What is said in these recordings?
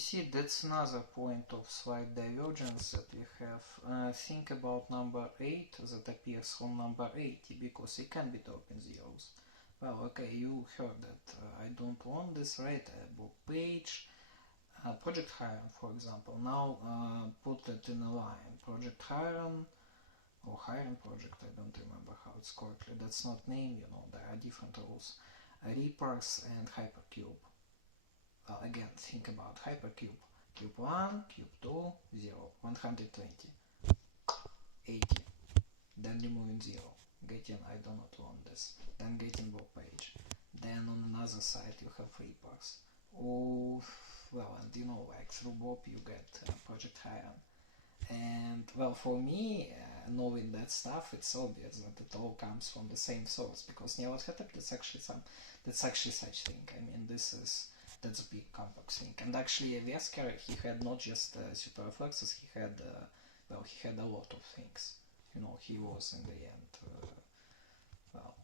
see, that's another point of slight divergence that we have. Think about number 8 that appears from number 80, because it can be dropping zeros. Well, okay, you heard that I don't want this, right? Book page, Project Hiram, for example. Now put it in a line. Project Hiram, or Hiram Project, I don't remember how it's correctly. That's not name, you know, there are different rules. Reapers and Hypercube. Again, think about Hypercube. Cube 1, Cube 2, 0, 120, 80, then removing 0, getting I do not want this, then getting Bob page, then on another side you have Reapers. Oh, well, and you know, like through Bob you get Project Hiram. And well, for me, knowing that stuff, it's obvious that it all comes from the same source, because Nyarlathotep, that's actually such thing. I mean, that's a big complex thing. And actually, Wesker, he had not just superfluxes, he had a lot of things. You know, he was in the end,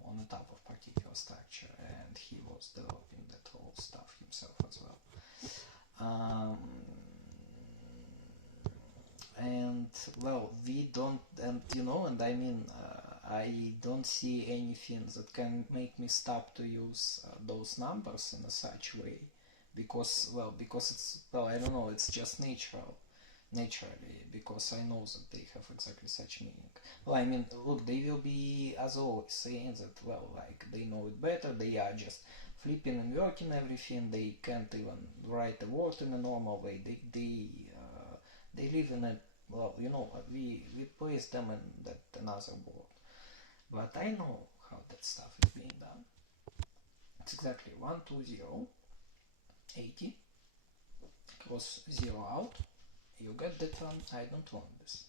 on the top of particular structure, and he was developing that whole stuff himself as well. And well, we don't, and you know, and I mean, I don't see anything that can make me stop to use those numbers in a such way, because it's, well, I don't know, it's just naturally, because I know that they have exactly such meaning. Well, I mean, look, they will be, as always, saying that, well, like, they know it better, they are just flipping and working everything, they can't even write a word in a normal way, they live in a, well, you know, we place them in that another board. But I know how that stuff is being done. It's exactly 1, 2, 0, 80, cross 0 out, you get that one, I don't want this.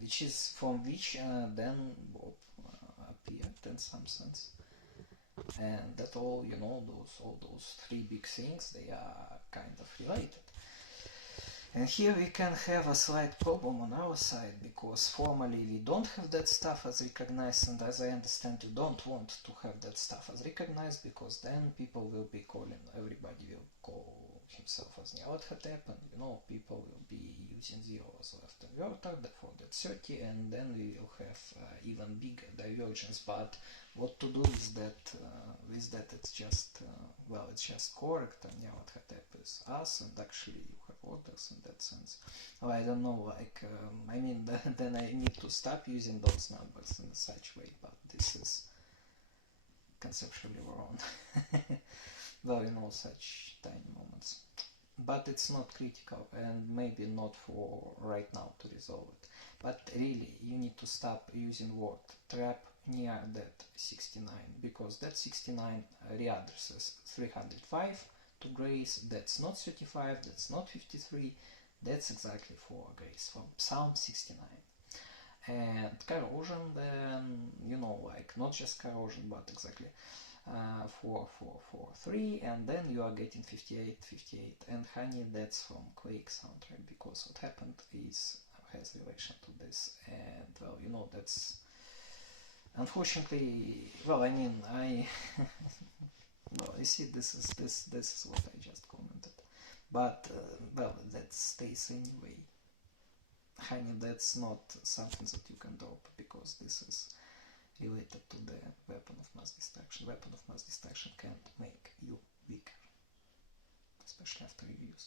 Which is from which then Bob appeared in some sense. And that all, you know, all those three big things, they are kind of related. And here we can have a slight problem on our side, because formally we don't have that stuff as recognized, and as I understand you don't want to have that stuff as recognized, because then people will be calling, everybody will call himself as Nyarlathotep, and you know, people will be using 0 as left inverter, therefore that's 30, and then we will have even bigger divergence. But what to do is that, it's just, well, it's just correct, and Nyarlathotep is us, and actually you have orders in that sense. Well, I don't know, like, I mean, then I need to stop using those numbers in such way, but this is conceptually wrong. Well, you know, such tiny moments. But it's not critical, and maybe not for right now to resolve it. But really, you need to stop using word trap near that 69, because that 69 readdresses 305 to Grace, that's not 35, that's not 53, that's exactly for Grace from Psalm 69. And corrosion, then, you know, like, not just corrosion, but exactly 4, 4, 4, 3, and then you are getting 58, 58, and honey, that's from Quake soundtrack, because what happened is has relation to this, and well, you know, that's unfortunately, well, I mean, well, you see, this is what I just commented, but well, that stays anyway. Honey, that's not something that you can drop, because this is related to the weapon of mass destruction. Weapon of mass destruction can't make you weaker, especially after reviews.